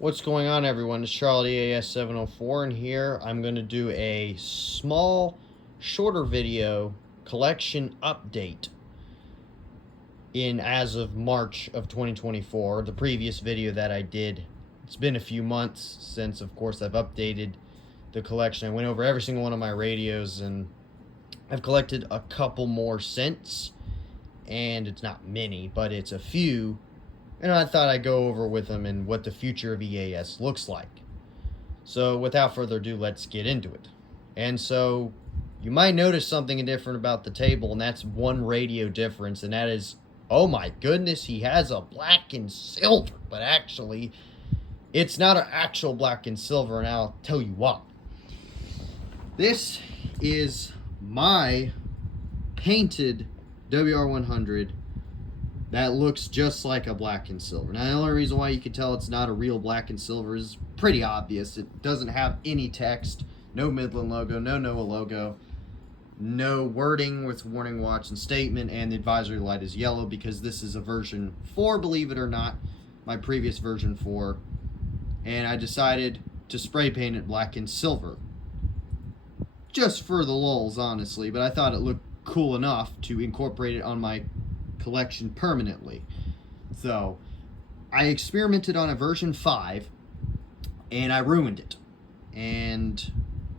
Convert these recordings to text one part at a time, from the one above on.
What's going on, everyone? It's Charlie AS704, and here I'm going to do a small, shorter video collection update in as of March of 2024. The previous video that I did, it's been a few months since, of course, I've updated the collection. I went over every single one of my radios, and I've collected a couple more since, and it's not many, but it's a few. And I thought I'd go over with them and what the future of EAS looks like. So without further ado, let's get into it. And so you might notice something different about the table, and that's one radio difference, and that is, oh my goodness, he has a black and silver. But actually, it's not an actual black and silver, and I'll tell you why. This is my painted WR100 that looks just like a black and silver. Now, the only reason why you can tell it's not a real black and silver is pretty obvious. It doesn't have any text, no Midland logo, no NOAA logo, no wording with warning, watch, and statement, and the advisory light is yellow because this is a version 4, believe it or not, my previous version 4, and I decided to spray paint it black and silver. Just for the lulz, honestly, but I thought it looked cool enough to incorporate it on my collection permanently. So I experimented on a version 5 and I ruined it, and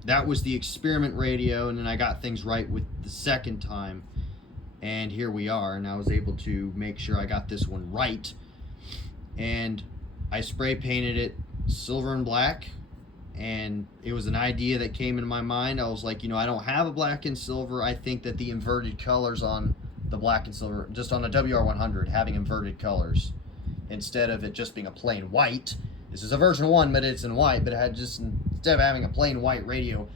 that was the experiment radio, and then I got things right with the second time, and here we are, and I was able to make sure I got this one right, and I spray painted it silver and black. And it was an idea that came into my mind. I was like, I don't have a black and silver. I think that the inverted colors on the black and silver, just on a WR100, having inverted colors instead of it just being a plain white. This is a version 1, but it's in white. But it had just, instead of having a plain white radio,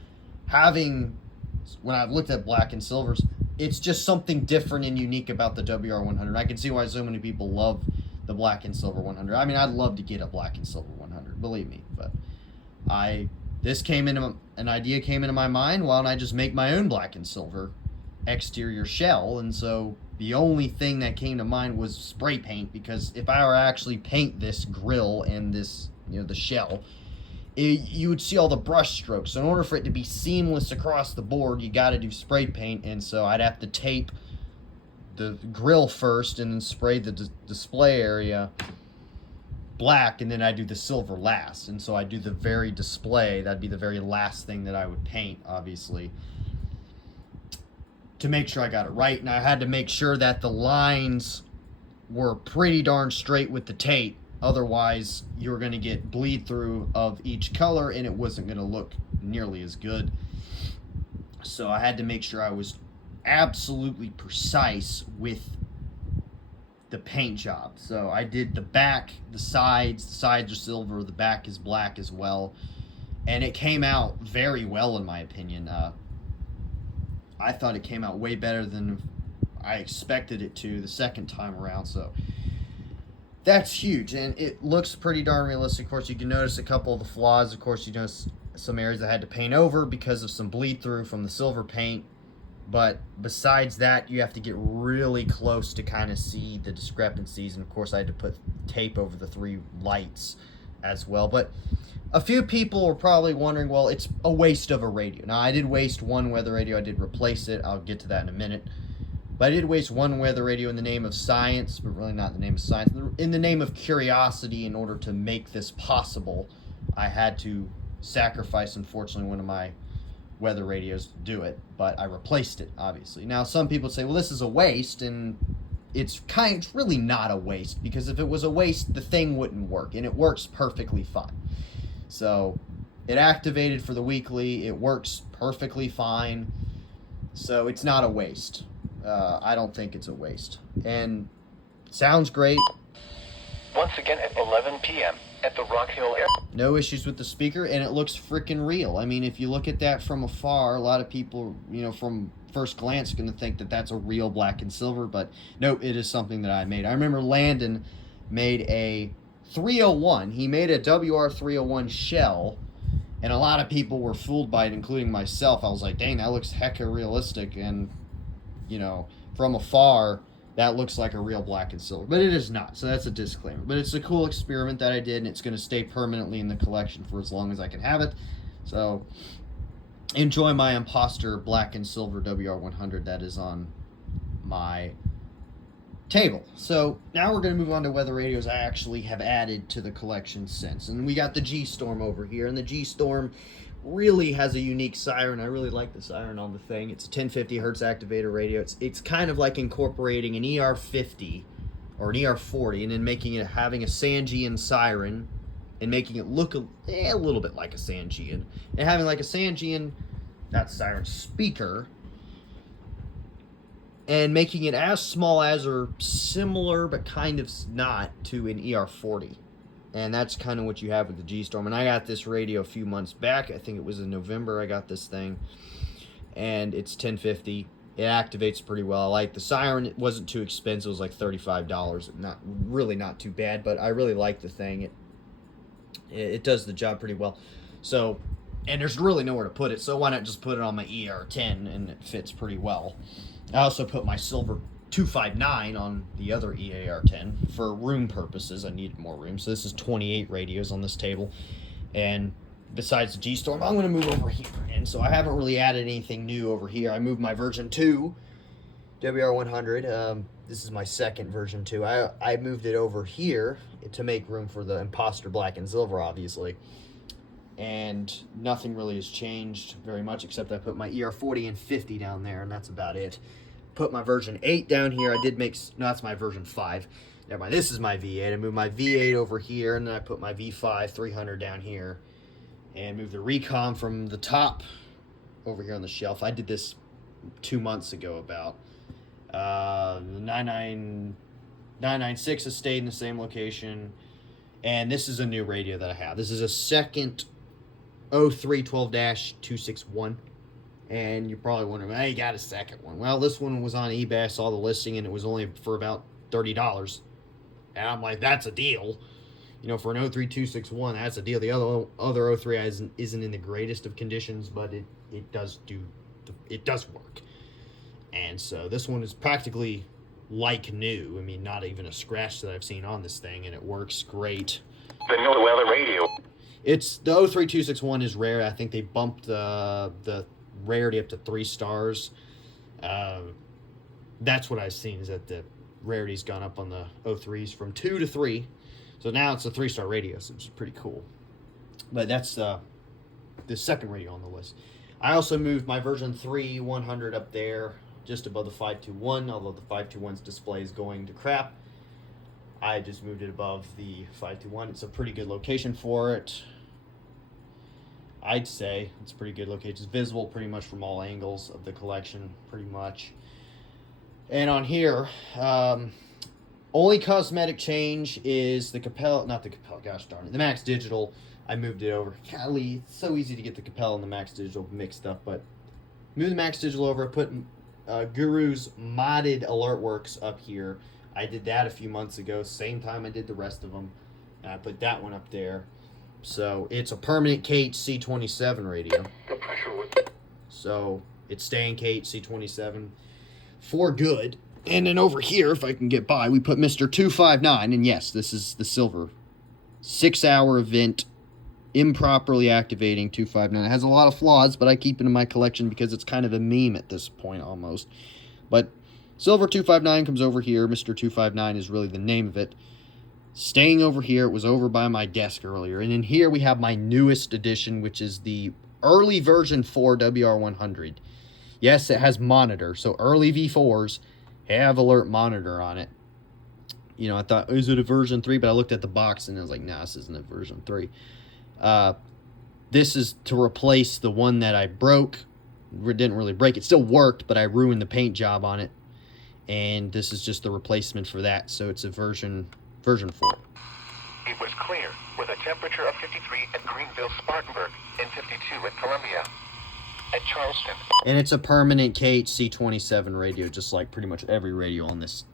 when I've looked at black and silvers, it's just something different and unique about the WR100. I can see why so many people love the black and silver 100. I mean, I'd love to get a black and silver 100, believe me, but an idea came into my mind. Why don't I just make my own black and silver exterior shell? And so the only thing that came to mind was spray paint, because if I were to actually paint this grill and this, the shell, you would see all the brush strokes. So in order for it to be seamless across the board, you got to do spray paint. And so I'd have to tape the grill first and then spray the display area black, and then I do the silver last. And so I do the very display, that'd be the very last thing that I would paint, obviously, to make sure I got it right. And I had to make sure that the lines were pretty darn straight with the tape, otherwise you were going to get bleed through of each color and it wasn't going to look nearly as good. So I had to make sure I was absolutely precise with the paint job. So I did the back, the sides are silver, the back is black as well, and it came out very well in my opinion. I thought it came out way better than I expected it to the second time around, so that's huge, and it looks pretty darn realistic. Of course, you can notice a couple of the flaws. Of course, you notice some areas I had to paint over because of some bleed through from the silver paint. But besides that, you have to get really close to kind of see the discrepancies. And of course, I had to put tape over the 3 lights as well. But a few people were probably wondering, well, it's a waste of a radio. Now, I did waste one weather radio. I did replace it. I'll get to that in a minute. But I did waste one weather radio in the name of science, but really not in the name of science. In the name of curiosity, in order to make this possible, I had to sacrifice, unfortunately, one of my weather radios to do it, but I replaced it, obviously. Now, some people say, well, this is a waste, and it's really not a waste, because if it was a waste, the thing wouldn't work, and it works perfectly fine. So it activated for the weekly, it works perfectly fine, so it's not a waste. I don't think it's a waste, and sounds great. Once again at 11 p.m. at the Rock Hill Airport. No issues with the speaker, and it looks freaking real. I mean, if you look at that from afar, a lot of people, from first glance, going to think that that's a real black and silver, but no, it is something that I made. I remember Landon made a 301. He made a WR301 shell, and a lot of people were fooled by it, including myself. I was like, dang, that looks hecka realistic, and, from afar, that looks like a real black and silver, but it is not. So that's a disclaimer. But it's a cool experiment that I did, and it's going to stay permanently in the collection for as long as I can have it. So enjoy my Imposter black and silver WR100 that is on my table. So now we're going to move on to weather radios I actually have added to the collection since. And we got the G-Storm over here, and the G-Storm really has a unique siren. I really like the siren on the thing. It's a 1050 hertz activator radio. It's kind of like incorporating an ER50 or an ER40 and then making it having a Sangean siren and making it look a little bit like a Sangean and having like a Sangean, not siren, speaker, and making it as small as or similar but kind of not to an ER40. And that's kind of what you have with the G-Storm. And I got this radio a few months back. I think it was in November I got this thing. And it's 1050. It activates pretty well. I like the siren. It wasn't too expensive. It was like $35. Not too bad, but I really like the thing. It does the job pretty well. So, and there's really nowhere to put it. So why not just put it on my ER10 and it fits pretty well. I also put my silver 259 on the other EAR10 for room purposes. I needed more room, so this is 28 radios on this table. And besides the G-Storm, I'm going to move over here. And so I haven't really added anything new over here. I moved my version 2 WR100. This is my second version 2. I moved it over here to make room for the Imposter black and silver, obviously. And nothing really has changed very much, except I put my ER40 and 50 down there, and that's about it. Put my version 8 down here. I did make, no, that's my version 5. Never mind, this is my V8. I moved my V8 over here, and then I put my V5 300 down here, and moved the Recon from the top over here on the shelf. I did this 2 months ago about. The 996 has stayed in the same location, and this is a new radio that I have. This is a second 0312-261. And you're probably wondering, hey, you got a second one. Well, this one was on eBay. I saw the listing, and it was only for about $30. And I'm like, that's a deal. You know, for an 03261, that's a deal. The other 03 isn't in the greatest of conditions, but it does work. And so this one is practically like new. I mean, not even a scratch that I've seen on this thing, and it works great. The new weather radio. It's the 03261 is rare. I think they bumped the rarity up to 3 stars. That's what I've seen, is that the rarity's gone up on the 03s from 2 to 3. So now it's a 3-star radio, so it's pretty cool. But that's the second radio on the list. I also moved my version 3 100 up there, just above the 521, although the 521's display is going to crap. I just moved it above the 521. It's a pretty good location for it. I'd say it's a pretty good location. It's visible pretty much from all angles of the collection, pretty much. And on here, only cosmetic change is the Capella, not the Capella, gosh darn it, the Max Digital. I moved it over. Golly, it's so easy to get the Capella and the Max Digital mixed up, but moved the Max Digital over. I put Guru's modded AlertWorks up here. I did that a few months ago, same time I did the rest of them. And I put that one up there. So it's a permanent KHC27 radio. The pressure was... So it's staying KHC27 for good. And then over here, if I can get by, we put Mr. 259. And yes, this is the silver 6-hour event, improperly activating 259. It has a lot of flaws, but I keep it in my collection because it's kind of a meme at this point almost. But silver 259 comes over here. Mr. 259 is really the name of it. Staying over here, it was over by my desk earlier. And in here we have my newest edition, which is the early version 4 WR100. Yes, it has monitor. So early V4s have alert monitor on it. You know, I thought, is it a version 3? But I looked at the box and I was like, nah, this isn't a version 3. This is to replace the one that I broke. It didn't really break. It still worked, but I ruined the paint job on it. And this is just the replacement for that. So it's a version 4. It was clear, with a temperature of 53 at Greenville, Spartanburg, and 52 at Columbia. At Charleston. And it's a permanent KHC27 radio, just like pretty much every radio on this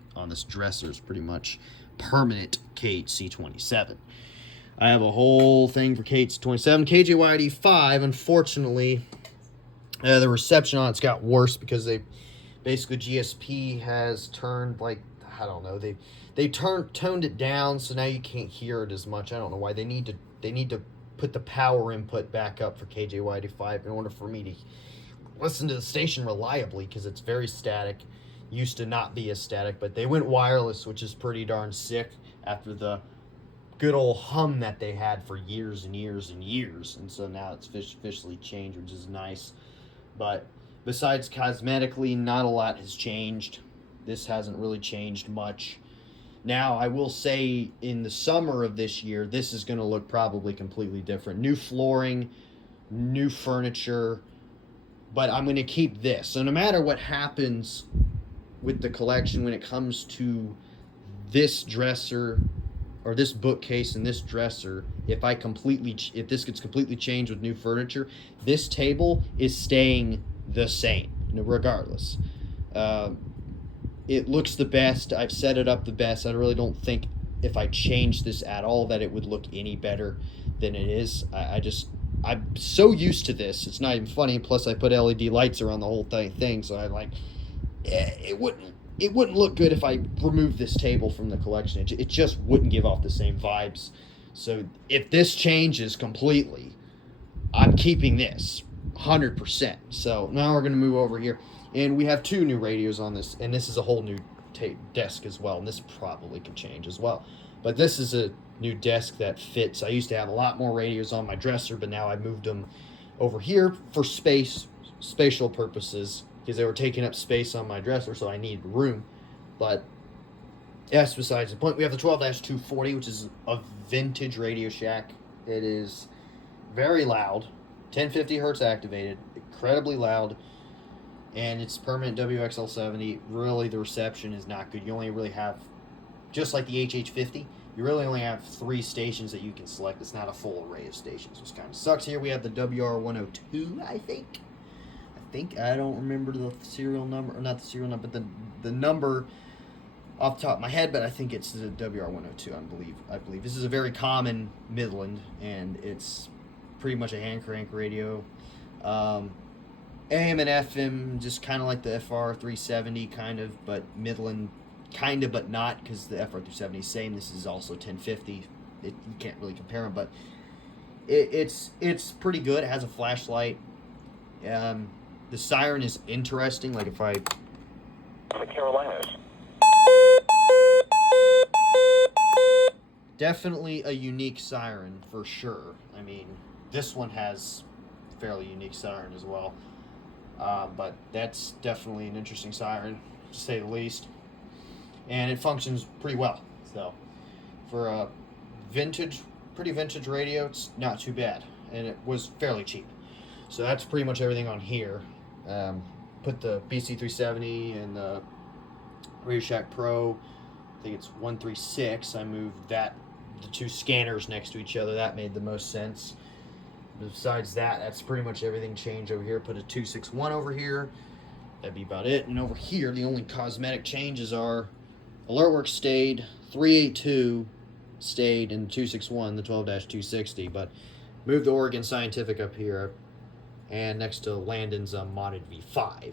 dresser is pretty much permanent KHC27. I have a whole thing for KHC27. KJYD5, unfortunately, the reception on it's got worse because they basically GSP has turned like I don't know. They toned it down, so now you can't hear it as much. I don't know why. They need to put the power input back up for KJY85 in order for me to listen to the station reliably, because it's very static. Used to not be as static, but they went wireless, which is pretty darn sick after the good old hum that they had for years and years and years. And so now it's officially changed, which is nice. But besides cosmetically, not a lot has changed. This hasn't really changed much. Now, I will say in the summer of this year, this is going to look probably completely different. New flooring, new furniture, but I'm going to keep this. So no matter what happens with the collection when it comes to this dresser or this bookcase and this dresser, if this gets completely changed with new furniture, this table is staying the same regardless. It looks the best. I've set it up the best. I really don't think if I change this at all that it would look any better than it is. I'm so used to this. It's not even funny. Plus, I put LED lights around the whole thing, so it wouldn't look good if I removed this table from the collection. It just wouldn't give off the same vibes. So if this changes completely, I'm keeping this 100%. So now we're going to move over here. And we have 2 new radios on this, and this is a whole new desk as well, and this probably could change as well. But this is a new desk that fits. I used to have a lot more radios on my dresser, but now I moved them over here for spatial purposes, because they were taking up space on my dresser, so I needed room. But that's besides the point. We have the 12-240, which is a vintage Radio Shack. It is very loud, 1050 hertz activated, incredibly loud. And it's permanent WXL70. Really, the reception is not good. You only really have, just like the HH50, you really only have 3 stations that you can select. It's not a full array of stations, which kind of sucks. Here we have the WR102, I think. I don't remember the serial number, or not the serial number, but the number off the top of my head, but I think it's the WR102, I believe. This is a very common Midland, and it's pretty much a hand crank radio. AM and FM, just kind of like the FR370, kind of, but Midland, kind of, but not, because the FR370 is same. This is also 1050. You can't really compare them, but it's pretty good. It has a flashlight. The siren is interesting. Like if I... The Carolinas. Definitely a unique siren, for sure. I mean, this one has a fairly unique siren as well. But that's definitely an interesting siren, to say the least. And it functions pretty well. So, for a pretty vintage radio, it's not too bad. And it was fairly cheap. So that's pretty much everything on here. Put the BC370 and the Radio Shack Pro, I think it's 136. I moved the 2 scanners next to each other. That made the most sense. Besides that, that's pretty much everything changed over here. Put a 261 over here. That'd be about it. And over here, the only cosmetic changes are AlertWorks stayed, 382 stayed, and 261, the 12-260. But moved the Oregon Scientific up here, and next to Landon's modded V5.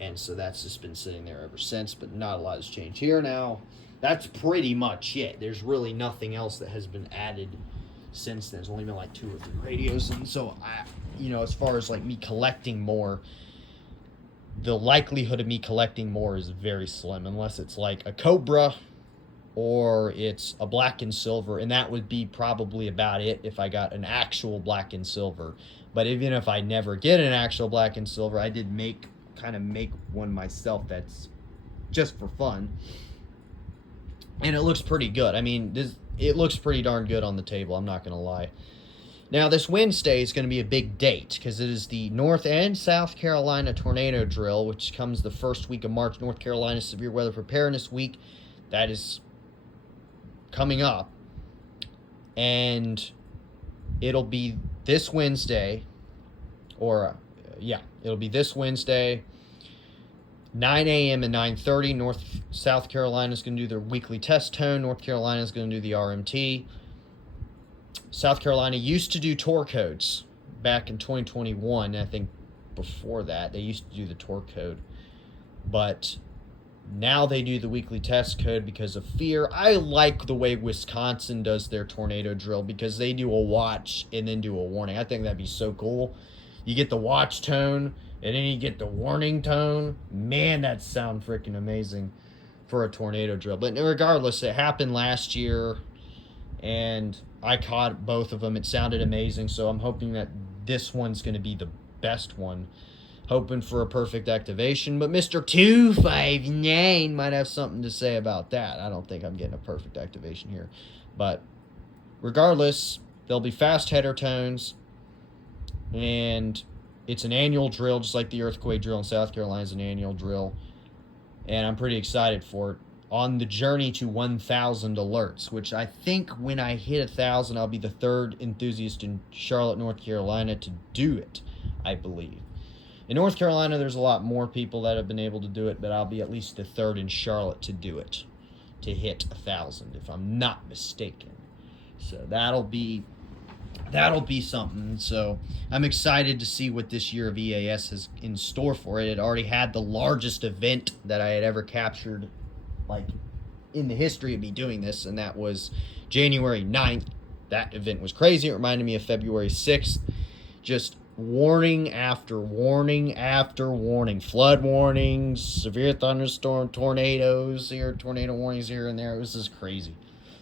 And so that's just been sitting there ever since, but not a lot has changed here now. That's pretty much it. There's really nothing else that has been added since. There's only been like 2 or 3 radios, and so as far as like me collecting more, the likelihood of me collecting more is very slim, unless it's like a Cobra or it's a black and silver, and that would be probably about it if I got an actual black and silver. But even if I never get an actual black and silver, I did make one myself that's just for fun, and it looks pretty good. I mean, it looks pretty darn good on the table, I'm not gonna lie. Now, this Wednesday is going to be a big date, because it is the North and South Carolina Tornado Drill, which comes the first week of March. North Carolina Severe Weather Preparedness Week. That is coming up. And it'll be this Wednesday, it'll be this Wednesday, 9 a.m. and 9:30. South Carolina is going to do their weekly test tone. North Carolina is going to do the RMT. South Carolina used to do tour codes back in 2021. I think before that, they used to do the tour code. But Now they do the weekly test code because of fear. I like the way Wisconsin does their tornado drill because they do a watch and then do a warning. I think that'd be so cool. You get the watch tone and then you get the warning tone. Man, that sound freaking amazing for a tornado drill. But regardless, it happened last year and I caught both of them. It sounded amazing, so I'm hoping that this one's going to be the best one. Hoping for a perfect activation, but Mr. 259 might have something to say about that. I don't think I'm getting a perfect activation here. But regardless, there'll be fast header tones, and it's an annual drill, just like the earthquake drill in South Carolina is an annual drill. And I'm pretty excited for it. On the journey to 1,000 alerts, which I think when I hit 1,000, I'll be the third enthusiast in Charlotte, North Carolina to do it, I believe. In North Carolina, there's a lot more people that have been able to do it, but I'll be at least the third in Charlotte to do it, to hit 1,000, if I'm not mistaken. So that'll be something. So I'm excited to see what this year of EAS is in store for it. It already had the largest event that I had ever captured, like, in the history of me doing this, and that was January 9th. That event was crazy. It reminded me of February 6th. Just warning after warning after warning. Flood warnings, severe thunderstorm, tornadoes here, tornado warnings here and there. It was just crazy.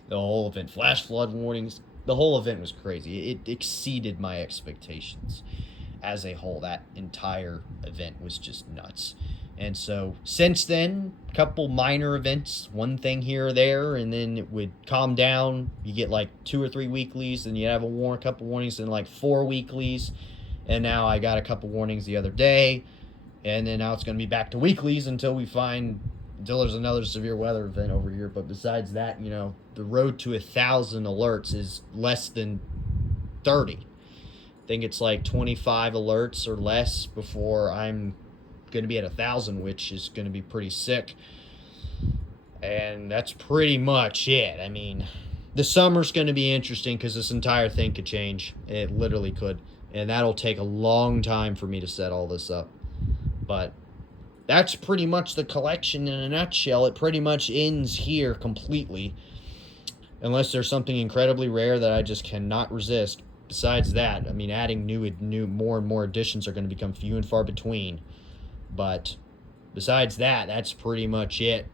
The whole event. Flash flood warnings. The whole event was crazy. It exceeded my expectations as a whole. That entire event was just nuts. And so since then, a couple minor events, one thing here or there, and then it would calm down. You get like 2 or 3 weeklies, and you have a couple warnings, and like 4 weeklies. And now I got a couple warnings the other day, and then now it's going to be back to weeklies until there's another severe weather event over here. But besides that, the road to 1,000 alerts is less than 30. I think it's like 25 alerts or less before I'm going to be at 1,000, which is going to be pretty sick. And that's pretty much it. I mean, the summer's going to be interesting because this entire thing could change. It literally could. And that'll take a long time for me to set all this up. But that's pretty much the collection in a nutshell. It pretty much ends here completely. Unless there's something incredibly rare that I just cannot resist. Besides that, I mean, adding more and more additions are going to become few and far between. But besides that, that's pretty much it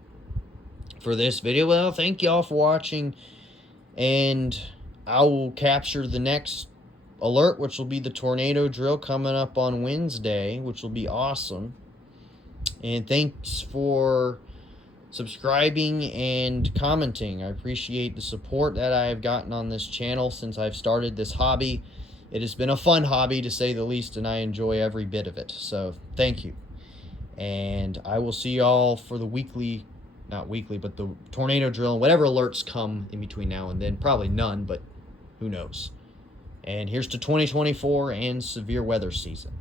for this video. Well, thank y'all for watching. And I will capture the next alert, which will be the tornado drill coming up on Wednesday, which will be awesome. And thanks for subscribing and commenting. I appreciate the support that I have gotten on this channel since I've started this hobby. It has been a fun hobby, to say the least, and I enjoy every bit of it. So thank you. And I will see y'all for the not weekly, but the tornado drill and whatever alerts come in between now and then. Probably none, but who knows. And here's to 2024 and severe weather season.